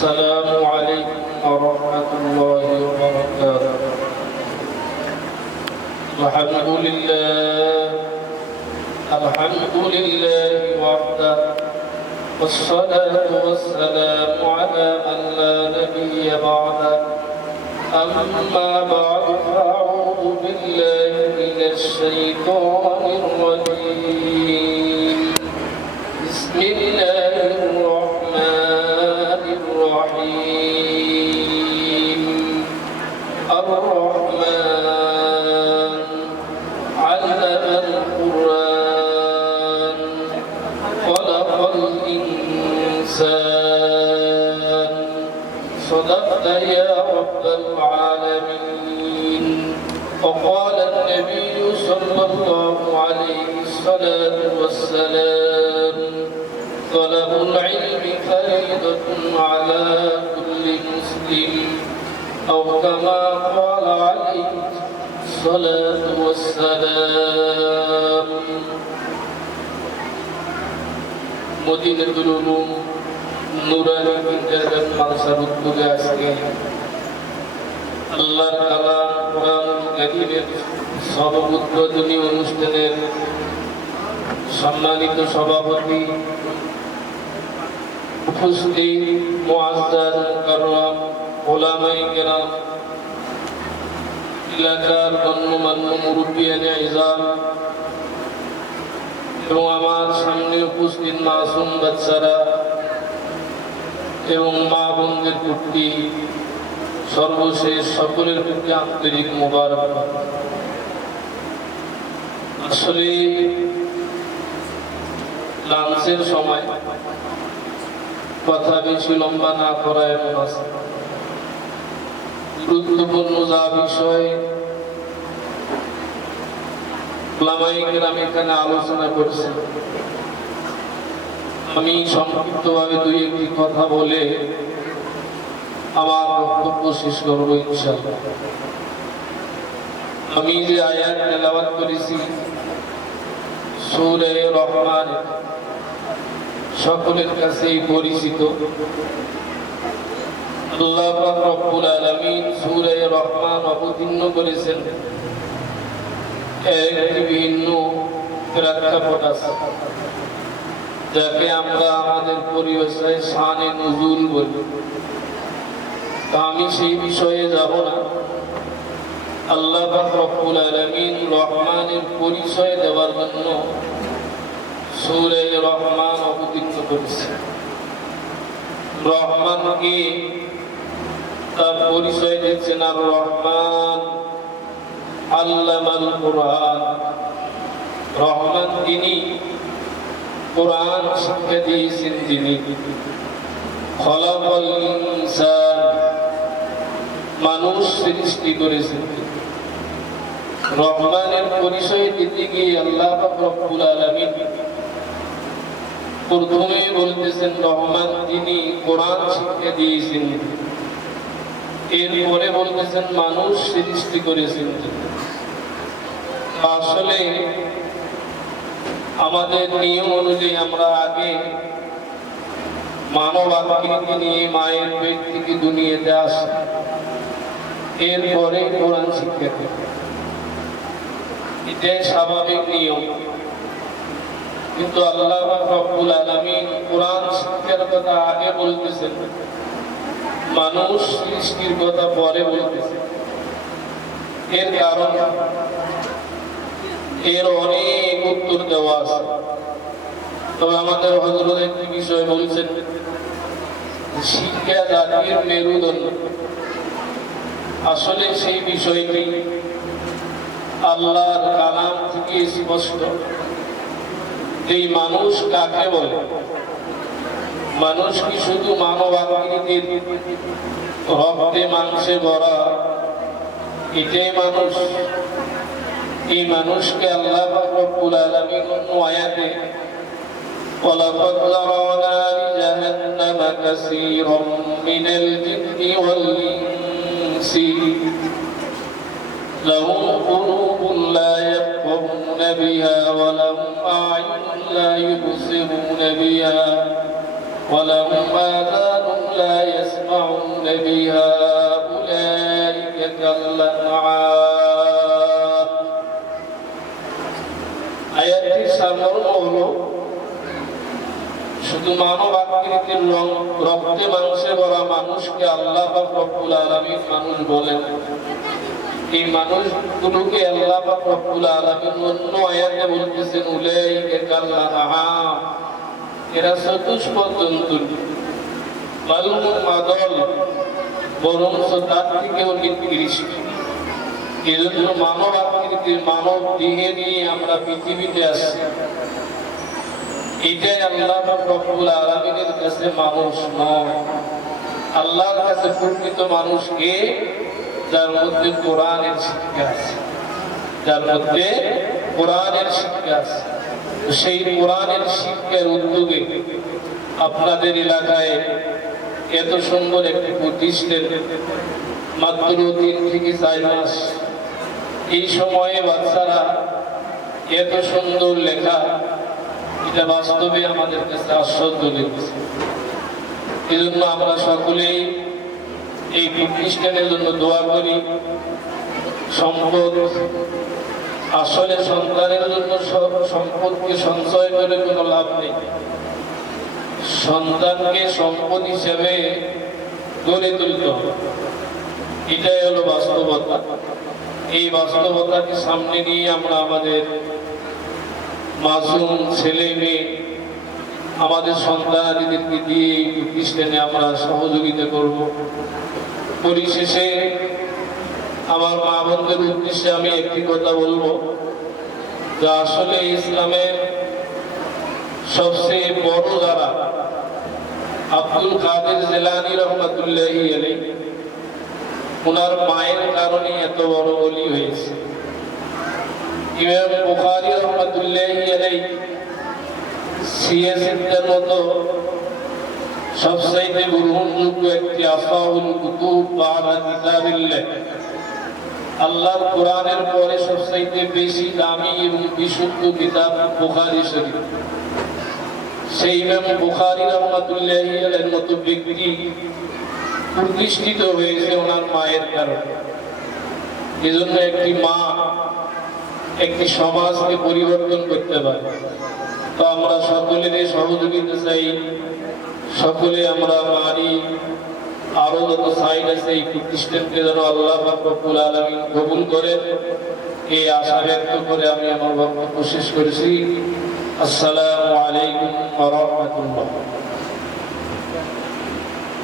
السلام عليكم ورحمة الله وبركاته. الحمد لله وحده، والصلاة والسلام على من لا نبي بعده. أما بعد فأعوذ بالله من الشيطان الرجيم. بسم الله الرحمن الرحيم. الرحمن علم القرآن خلق الإنسان. صدقت يا رب العالمين. وقال النبي صلى الله عليه الصلاة والسلام: طلب العلم فريضة على كل مسلم، أو كما قال عليه الصلاة والسلام. মদিনাতুল উলুম নুরানি ইন্টারনেট মাদ্রাসার উদ্যোগে আজকে আল্লাহর কালাম কোরআন কারীমের সর্বোদ্বোধনী অনুষ্ঠানের সম্মানিত সভাপতি, উপস্থিত মুআজ্জাজ মুকাররম উলামায়ে কেরাম, এলাকার গণ্যমান্য মুরব্বিয়ানে ইজাম এবং আমার সামনে উপস্থিত মাসুম বাচ্চারা এবং মা বোনদের প্রতি সর্বশেষ সকলের প্রতি আন্তরিক মোবারকবাদ। আসলে লাঞ্চের সময় কথা বেশি লম্বা না করা এমন আছে। গুরুত্বপূর্ণ যা বিষয় উলামায়ে কেরাম এখানে আলোচনা করেছেন, আমি সংক্ষিপ্তভাবে দুই একটি কথা বলে আমার বক্তব্য শেষ করবো ইনশাআল্লাহ। আমি যে আয়াত তেলাওয়াত করেছি সূরা রহমান, সকলের কাছেই পরিচিত। আল্লাহ পাক রব্বুল আলামিন সূরা রহমান অবতীর্ণ করেছেন, একটি ভিন্ন প্রেক্ষাপট আছে যাকে আমরা আমাদের পরিভাষায় শানে নুজুল বলি। আমি সেই বিষয়ে যাব না। আল্লাহ পাক রব্বুল আলামিন রহমানের পরিচয় দেওয়ার জন্য সূরা রহমান অবতীর্ণ করেছেন। রহমানকে তার পরিচয় দিচ্ছেন আর রহমান আল্লামাল কুরআন। রহমান তিনি, কুরআন শিক্ষা দিয়েছেন তিনি। খলাকাল ইনসান, মানুষ সৃষ্টি করেছেন। রহমানের পরিচয় দিতে গিয়ে আল্লাহ পাক রব্বুল আলামিন প্রথমে বলতেছেন রহমান তিনি, কোরআন শিক্ষা দিয়েছেন। এরপরে বলতেছেন মানুষ সৃষ্টি করেছেন। আসলে আমাদের নিয়ম অনুযায়ী আমরা আগে মানব আকৃতি নিয়ে মায়ের পেট থেকে দুনিয়াতে আসি, এরপরে কোরআন শিক্ষা দেব। এটাই স্বাভাবিক নিয়ম। কিন্তু আল্লাহ রব্বুল আলামিন কোরআন শিক্ষার কথা আগে বলতেছেন, মানুষ সৃষ্টির কথা পরে বলতেছেন। এর কারণ, এর অনেক উত্তর দেওয়া আছে। তবে আমাদের হযরত একটি বিষয় বলছেন, শিক্ষা জাতির মেরুদণ্ড। আসলে সেই বিষয়টি আল্লাহর কালাম থেকে স্পষ্ট। এই মানুষ কাকে বলে? মানুষ কি শুধু মানব আকৃতির, রক্তে মাংসে ভরা এটাই মানুষ? এই মানুষকে আল্লাহ পাক রব্বুল আলামিন অন্য আয়াতে ওয়ালাকাদ যারানা লিজাহান্নামা কাসীরাম মিনাল জিন্নি ওয়াল ইনসি লাহুম কুলুবুন লা ইয়াফকাহুনা বিহা ওয়া লাহুম আ'য়ুনুন লা ইউবসিরুনা বিহা ওয়া লাহুম আযানুন লা فيها أولئك كالأنعام আয়াতটির সারমর্ম হলো শুধু মানব আকৃতির রক্তে মাংসে ভরা মানুষকে আল্লাহ পাক রব্বুল আলামিন মানুষ বলেন। এই মানুষগুলোকে আল্লাহ পাক রব্বুল আলামিন অন্য আয়াতে বলতেছেন উলাইকা কাল্লানআম, এরা চতুষ্পদ জন্তু, বাল মাদল, বরং তার থেকেও নিকৃষ্ট। এজন্য মানব আকৃতির মানব দেহে নিয়ে আমরা পৃথিবীতে আসছি। এটাই আল্লাহ পাক রব্বুল আলামিনের কাছে মানুষ নয়। আল্লাহর কাছে প্রকৃত মানুষ কে? যার মধ্যে কোরআনের শিক্ষা আছে, যার মধ্যে কোরআনের শিক্ষা আছে। সেই কোরআনের শিক্ষার উদ্যোগে আপনাদের এলাকায় এত সুন্দর একটি প্রতিষ্ঠান, মাত্র 3 থেকে 4 মাস, এই সময়ে বাচ্চারা এত সুন্দর লেখা, এটা বাস্তবে আমাদের কাছে আশ্চর্য লেগেছে। এই জন্য আমরা সকলেই এই প্রতিষ্ঠানের জন্য দোয়া করি। সম্পদ আসলে সন্তানের জন্য সম্পদকে সঞ্চয় করে কোনো লাভ নেই। সন্তানকে সম্পদ হিসেবে গড়ে তুলতে হবে, এটাই হলো বাস্তবতা। এই বাস্তবতাকে সামনে নিয়ে আমরা আমাদের মাসুম ছেলে মেয়ে, আমাদের সন্তানাদিদেরকে দিয়ে এই প্রতিষ্ঠানে আমরা সহযোগিতা করব। পরিশেষে আমার মা বোনদের উদ্দেশ্যে আমি একটি কথা বলবো, যে আসলে ইসলামের সবচেয়ে বড় যারা, আব্দুল কাদের জিলানী রহমাতুল্লাহি আলাইহি, ওনার মায়ের কারণে এত বড় ওলি হয়েছে। ইমাম বুখারী রহমাতুল্লাহি আলাইহি সিয়াসতের মতো সবচেয়ে গ্রহণযোগ্য একটি আসাউল কুতুব বা'দা কিতাবিল্লাহ, আল্লাহর কোরআনের পরে সবচেয়ে বেশি দামি এবং বিশুদ্ধ কিতাব বুখারী শরীফ। সেই ইমাম বুখারী রহমাতুল্লাহি আলাইহির মতো ব্যক্তি প্রতিষ্ঠিত হয়েছে ওনার মায়ের কারণে। এজন্য একটি মা একটি সমাজকে পরিবর্তন করতে পারে। তো আমরা সকলের সহযোগিতা চাই, সকলে আমরা মানি। আরো যত সাইড আছে এই প্রতিষ্ঠানকে যেন আল্লাহ পাক রব্বুল আলামিন কবুল করেন, এই আশা ব্যক্ত করে আমি আমার বক্তব্য শেষ করেছি। আসসালামু আলাইকুম ওয়া রাহমাতুল্লাহ।